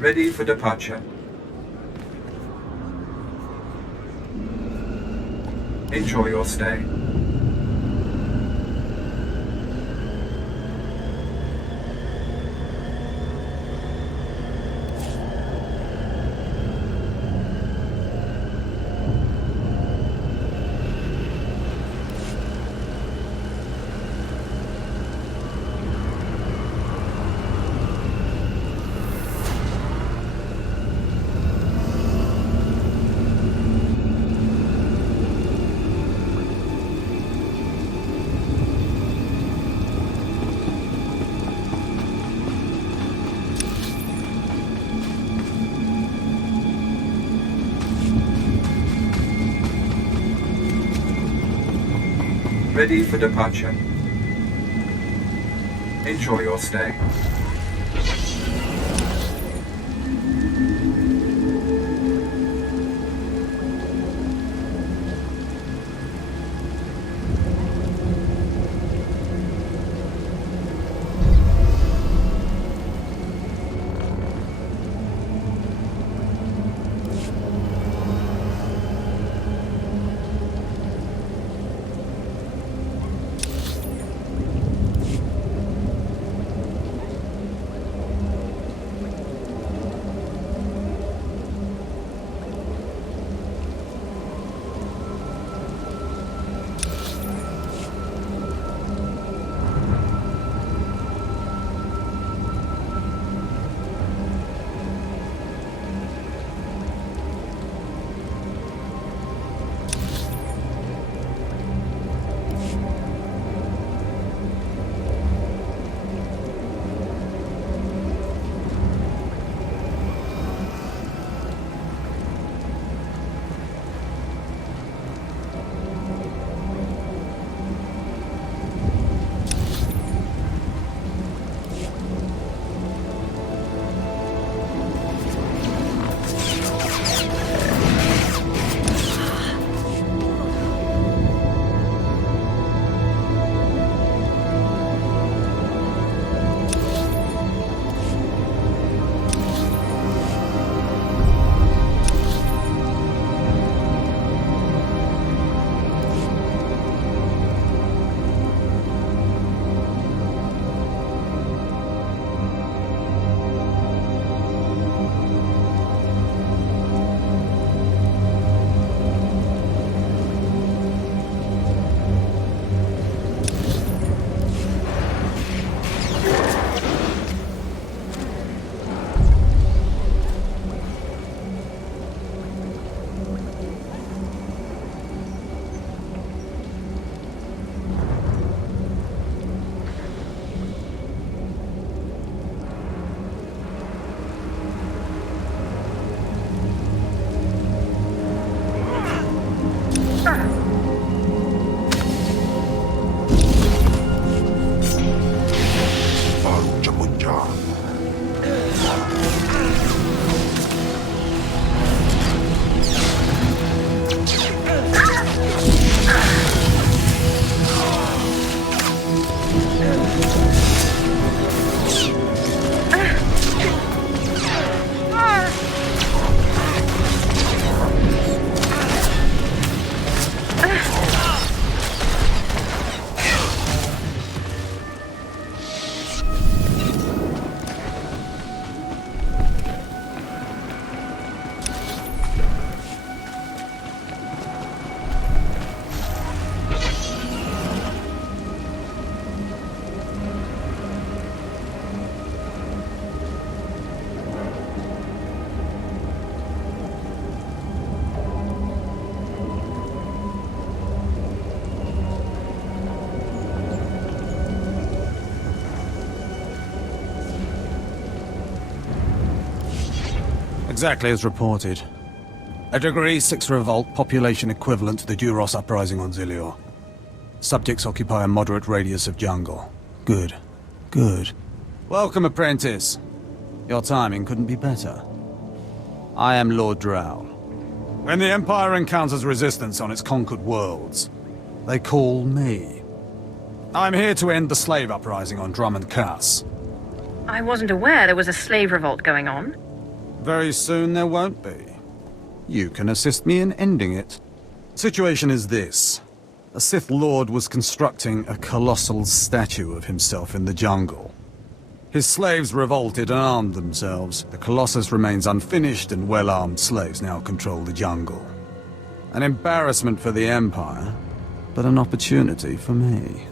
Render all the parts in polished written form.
Ready for departure. Enjoy your stay. Ready for departure. Enjoy your stay. Exactly as reported. A Degree 6 revolt, population equivalent to the Duros uprising on Zilior. Subjects occupy a moderate radius of jungle. Good. Good. Welcome, apprentice. Your timing couldn't be better. I am Lord Drow. When the Empire encounters resistance on its conquered worlds, they call me. I'm here to end the slave uprising on Drummond Cass. I wasn't aware there was a slave revolt going on. Very soon there won't be. You can assist me in ending it. Situation is this. A Sith Lord was constructing a colossal statue of himself in the jungle. His slaves revolted and armed themselves. The Colossus remains unfinished, and well-armed slaves now control the jungle. An embarrassment for the Empire, but an opportunity for me.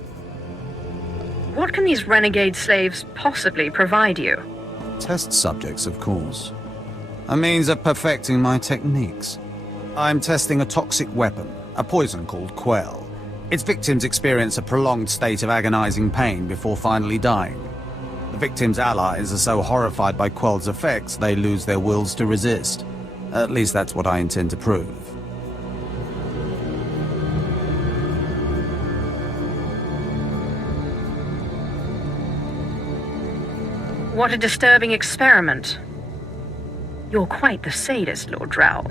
What can these renegade slaves possibly provide you? Test subjects, of course. A means of perfecting my techniques. I'm testing a toxic weapon, a poison called Quell. Its victims experience a prolonged state of agonizing pain before finally dying. The victims' allies are so horrified by Quell's effects, they lose their wills to resist. At least that's what I intend to prove. What a disturbing experiment. You're quite the sadist, Lord Drow.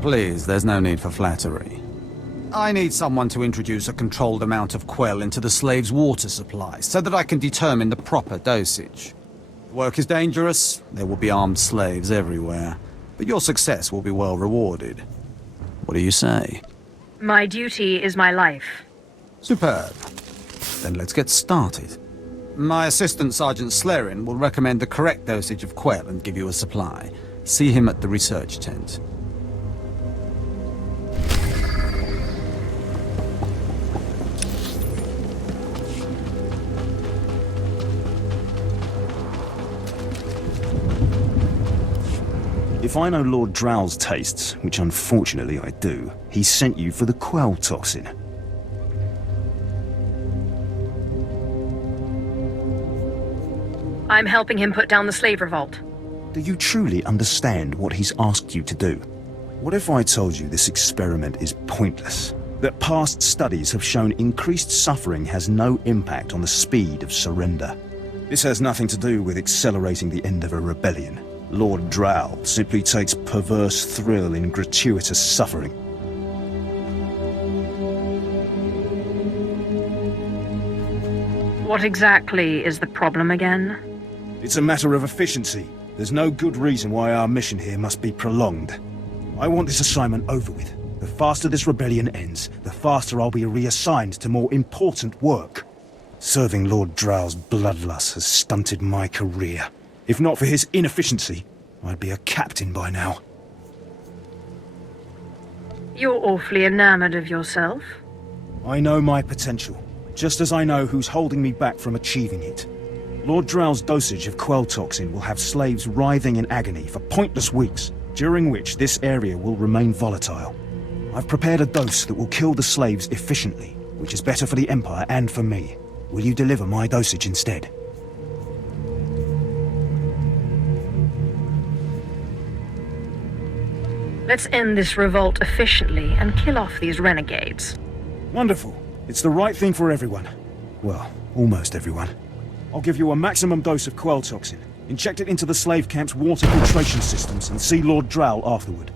Please, there's no need for flattery. I need someone to introduce a controlled amount of Quell into the slave's water supply, so that I can determine the proper dosage. The work is dangerous, there will be armed slaves everywhere, but your success will be well rewarded. What do you say? My duty is my life. Superb. Then let's get started. My assistant, Sergeant Slerin, will recommend the correct dosage of Quell and give you a supply. See him at the research tent. If I know Lord Drow's tastes, which unfortunately I do, he sent you for the Quell toxin. I'm helping him put down the slave revolt. Do you truly understand what he's asked you to do? What if I told you this experiment is pointless? That past studies have shown increased suffering has no impact on the speed of surrender? This has nothing to do with accelerating the end of a rebellion. Lord Drow simply takes perverse thrill in gratuitous suffering. What exactly is the problem again? It's a matter of efficiency. There's no good reason why our mission here must be prolonged. I want this assignment over with. The faster this rebellion ends, the faster I'll be reassigned to more important work. Serving Lord Drow's bloodlust has stunted my career. If not for his inefficiency, I'd be a captain by now. You're awfully enamored of yourself. I know my potential, just as I know who's holding me back from achieving it. Lord Drow's dosage of Quell toxin will have slaves writhing in agony for pointless weeks, during which this area will remain volatile. I've prepared a dose that will kill the slaves efficiently, which is better for the Empire and for me. Will you deliver my dosage instead? Let's end this revolt efficiently and kill off these renegades. Wonderful. It's the right thing for everyone. Well, almost everyone. I'll give you a maximum dose of Quell toxin. Inject it into the slave camp's water filtration systems and see Lord Drow afterward.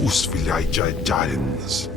Usviljajjajjajens.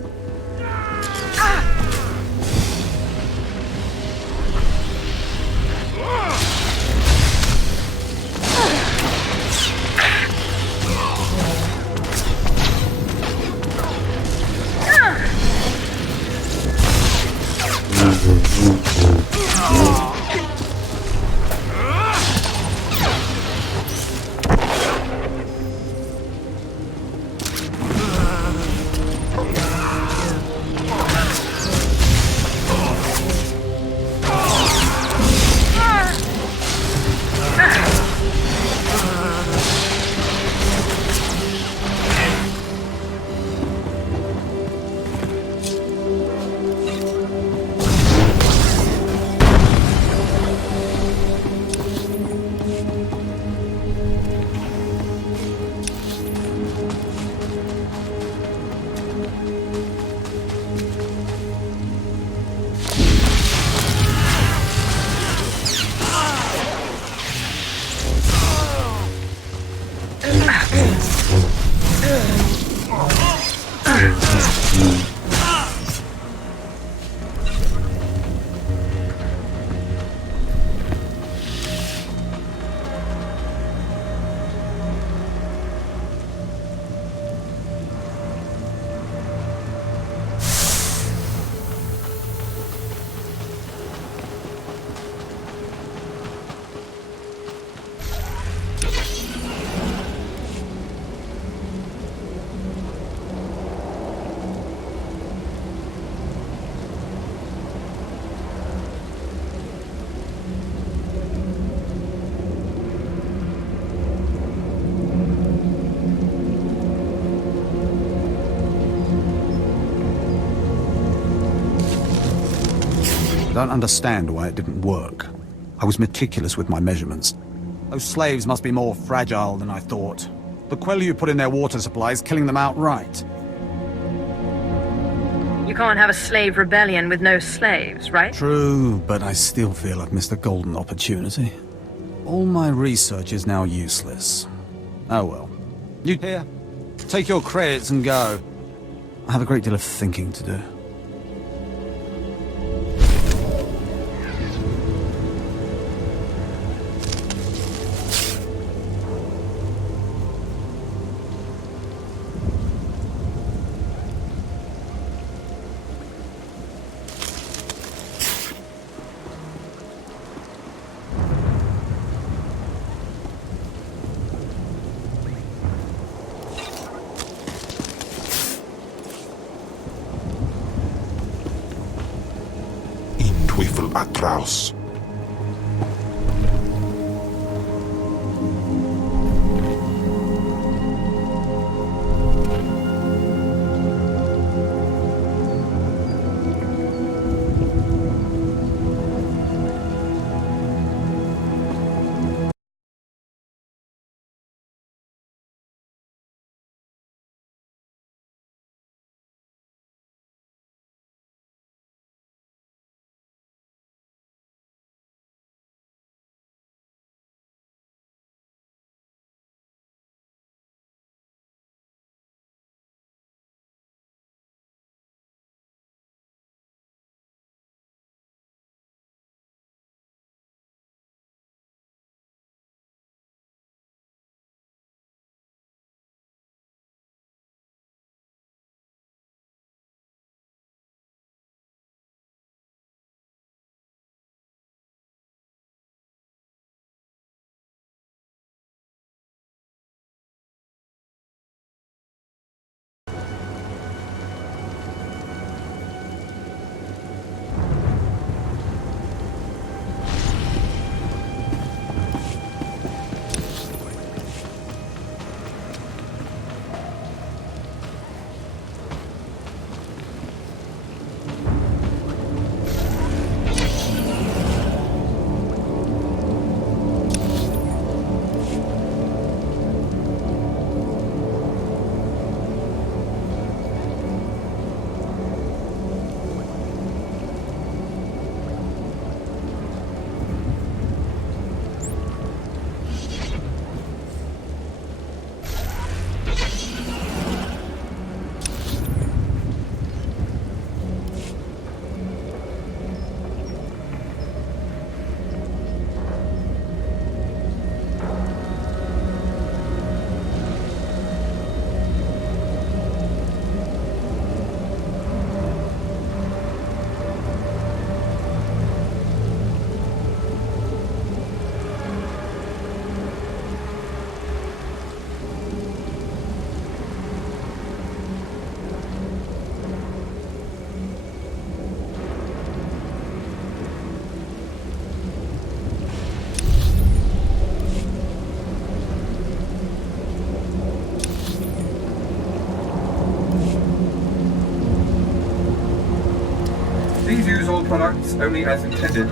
I don't understand why it didn't work. I was meticulous with my measurements. Those slaves must be more fragile than I thought. The Quellu put in their water supplies, killing them outright. You can't have a slave rebellion with no slaves, right? True, but I still feel I've missed a golden opportunity. All my research is now useless. Oh well. You here? Take your credits and go. I have a great deal of thinking to do. In Twyfel Atraus. Only as intended.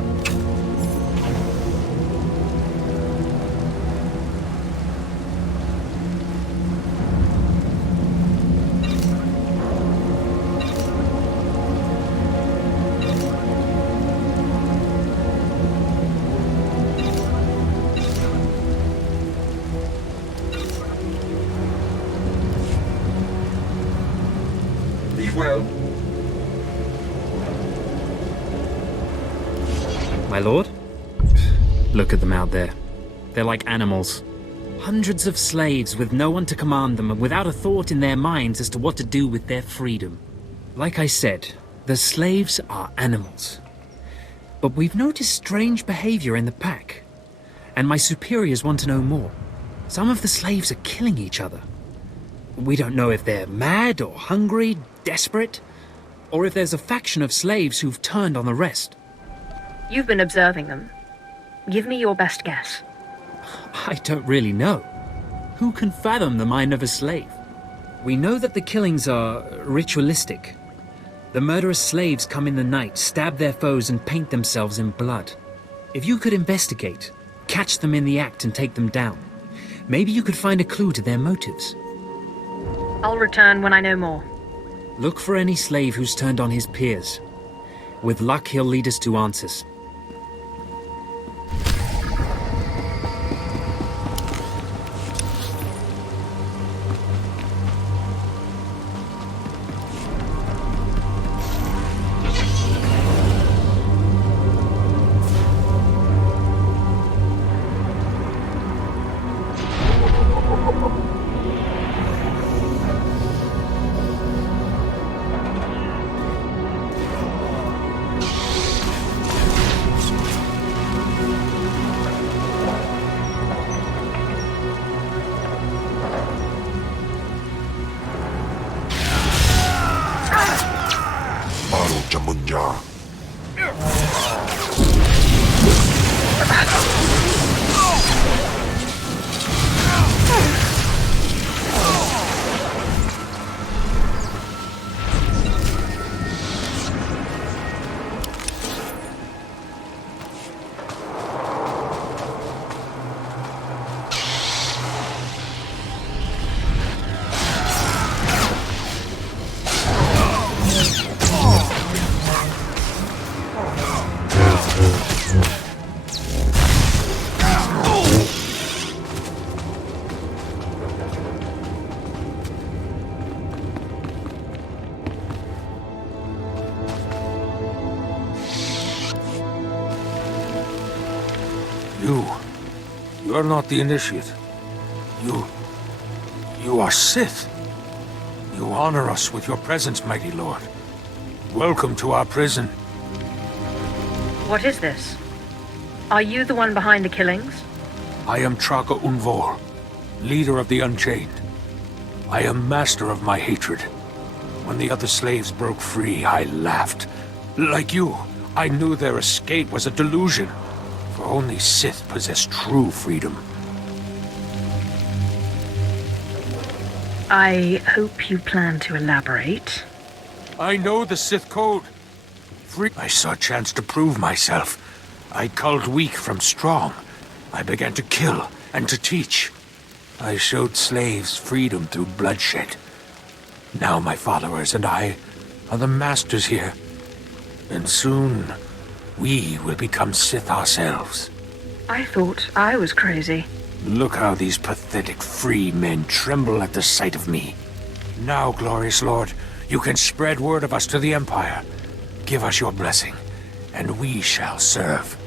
Be well. My lord? Look at them out there. They're like animals. Hundreds of slaves with no one to command them and without a thought in their minds as to what to do with their freedom. Like I said, the slaves are animals. But we've noticed strange behavior in the pack. And my superiors want to know more. Some of the slaves are killing each other. We don't know if they're mad or hungry, desperate, or if there's a faction of slaves who've turned on the rest. You've been observing them. Give me your best guess. I don't really know. Who can fathom the mind of a slave? We know that the killings are ritualistic. The murderous slaves come in the night, stab their foes and paint themselves in blood. If you could investigate, catch them in the act and take them down, maybe you could find a clue to their motives. I'll return when I know more. Look for any slave who's turned on his peers. With luck, he'll lead us to answers. Baru Jamunya. You're not the initiate. You are Sith. You honor us with your presence, mighty lord. Welcome to our prison. What is this? Are you the one behind the killings? I am Traka Unvor, leader of the Unchained. I am master of my hatred. When the other slaves broke free, I laughed. Like you, I knew their escape was a delusion. For only Sith possess true freedom. I hope you plan to elaborate. I know the Sith code. I saw a chance to prove myself. I culled weak from strong. I began to kill and to teach. I showed slaves freedom through bloodshed. Now my followers and I are the masters here. And soon, we will become Sith ourselves. I thought I was crazy. Look how these pathetic free men tremble at the sight of me. Now, glorious lord, you can spread word of us to the Empire. Give us your blessing, and we shall serve.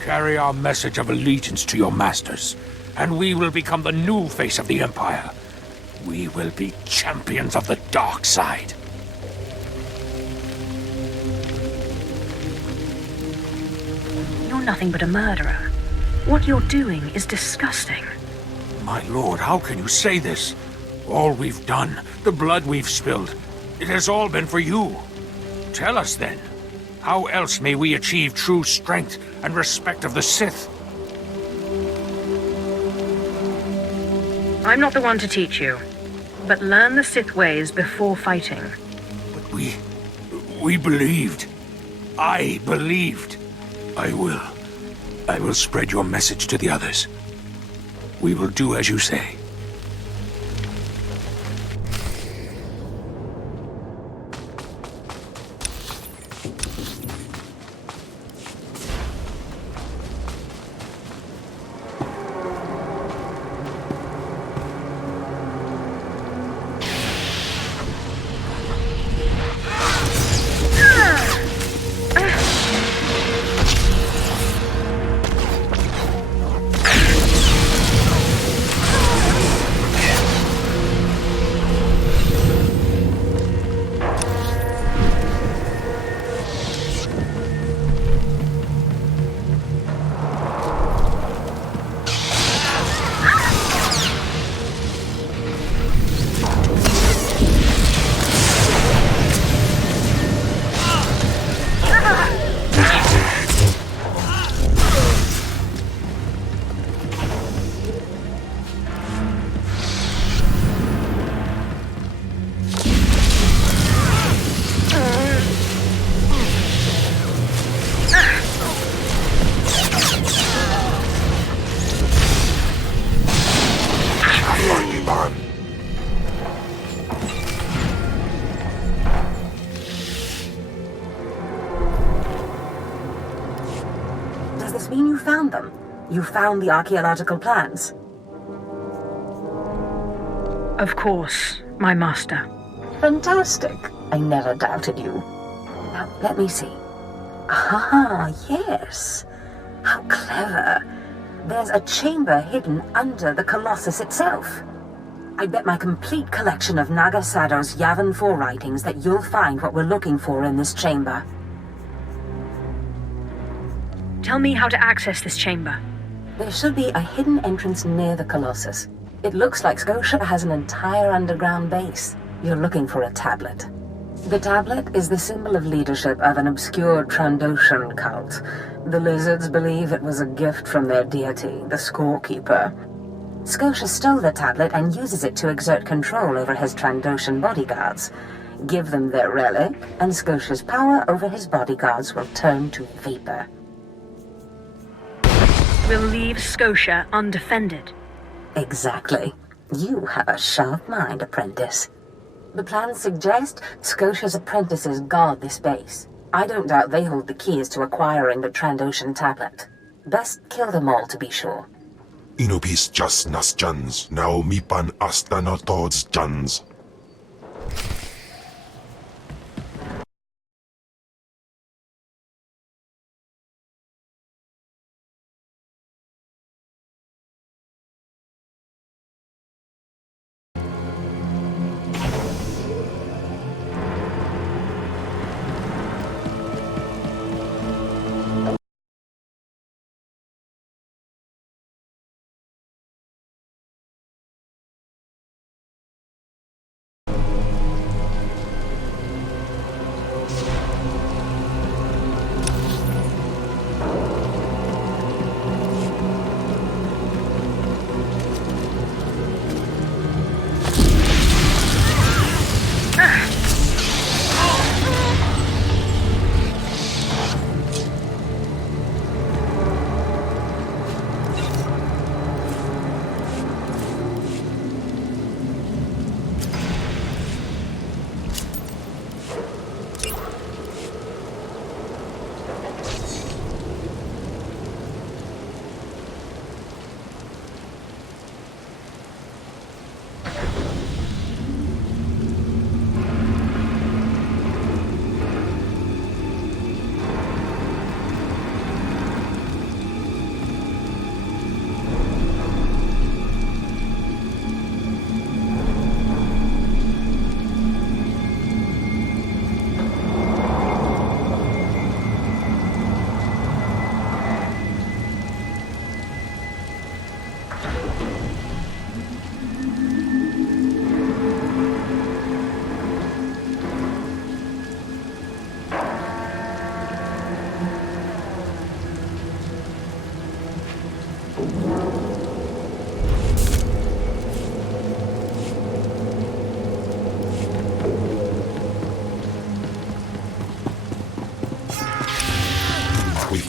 Carry our message of allegiance to your masters, and we will become the new face of the Empire. We will be champions of the dark side. You're nothing but a murderer. What you're doing is disgusting. My lord, how can you say this? All we've done, the blood we've spilled, it has all been for you. Tell us then, how else may we achieve true strength and respect of the Sith? I'm not the one to teach you, but learn the Sith ways before fighting. But we believed. I believed. I will. I will spread your message to the others. We will do as you say. Does this mean you found them? You found the archaeological plans? Of course, my master. Fantastic. I never doubted you. Now, let me see. Ah, yes. How clever. There's a chamber hidden under the Colossus itself. I bet my complete collection of Naga Sado's Yavin 4 writings that you'll find what we're looking for in this chamber. Tell me how to access this chamber. There should be a hidden entrance near the Colossus. It looks like Scotia has an entire underground base. You're looking for a tablet. The tablet is the symbol of leadership of an obscure Trandoshan cult. The lizards believe it was a gift from their deity, the Scorekeeper. Scotia stole the tablet and uses it to exert control over his Trandoshan bodyguards. Give them their relic, and Scotia's power over his bodyguards will turn to vapor. We'll leave Scotia undefended. Exactly. You have a sharp mind, apprentice. The plans suggest Scotia's apprentices guard this base. I don't doubt they hold the keys to acquiring the Trandoshan tablet. Best kill them all to be sure. Inubis just nas jans, now mipan asta no tods jans.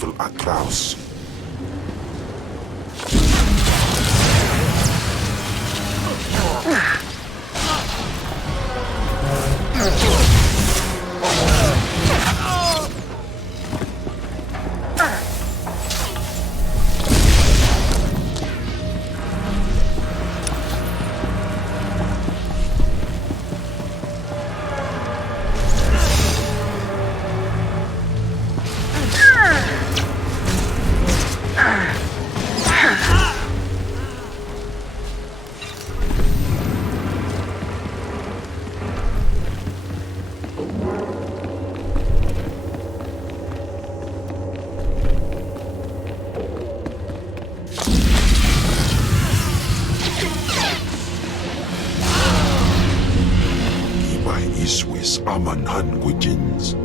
Weevil Atlaus. Iswis Amanhan Gujins.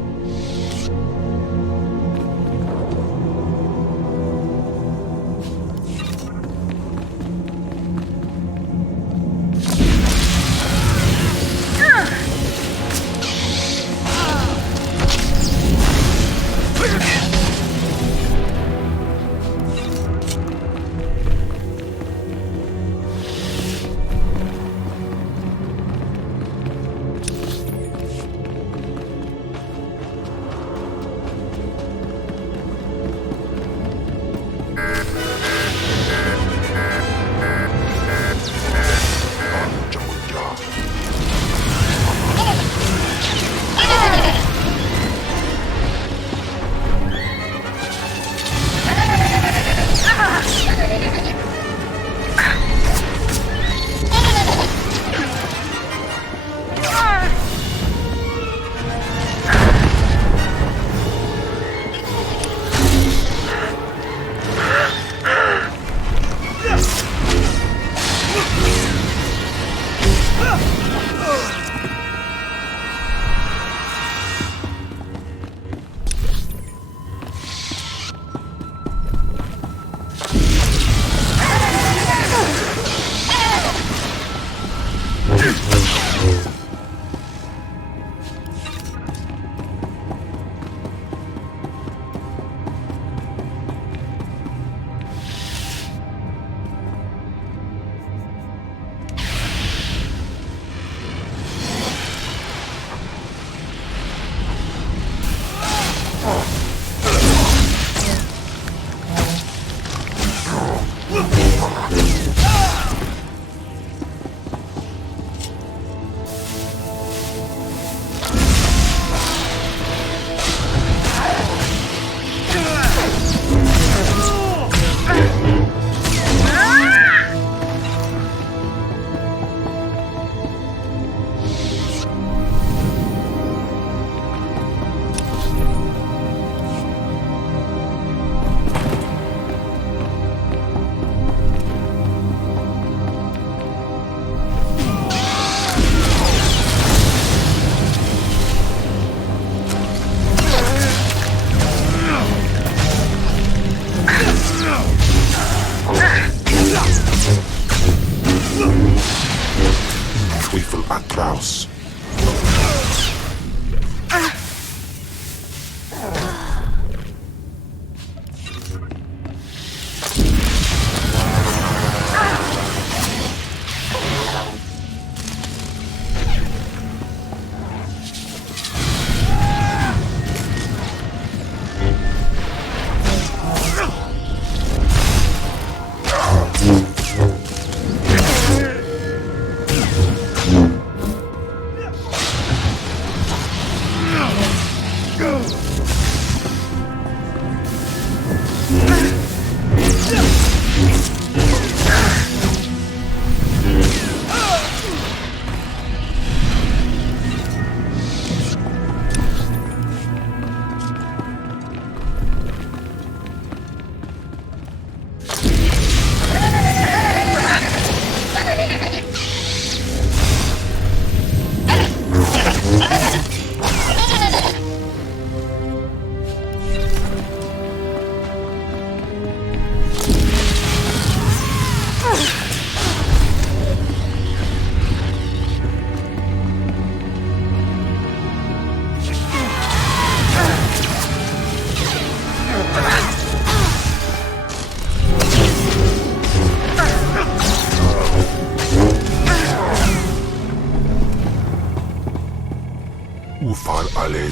Weevil Atlaus.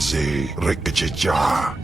say Rekechecha.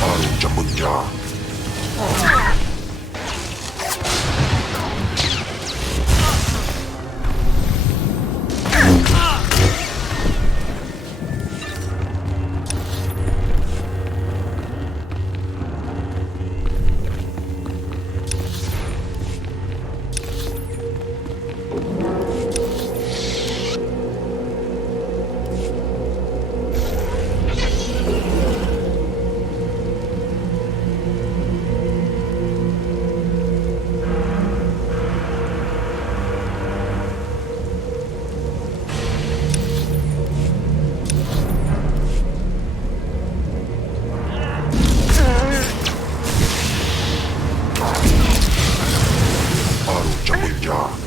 Baru Jamunja. Baru Jamunja.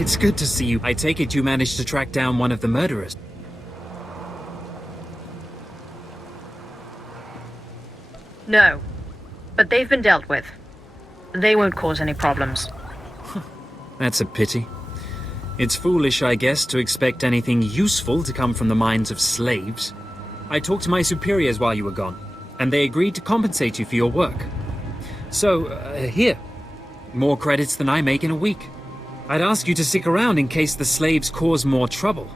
It's good to see you. I take it you managed to track down one of the murderers. No. But they've been dealt with. They won't cause any problems. That's a pity. It's foolish, I guess, to expect anything useful to come from the minds of slaves. I talked to my superiors while you were gone, and they agreed to compensate you for your work. So, here. More credits than I make in a week. I'd ask you to stick around in case the slaves cause more trouble,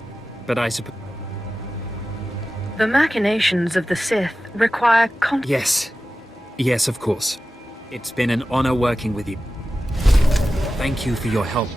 but I suppose... The machinations of the Sith require Yes. Yes, of course. It's been an honor working with you. Thank you for your help.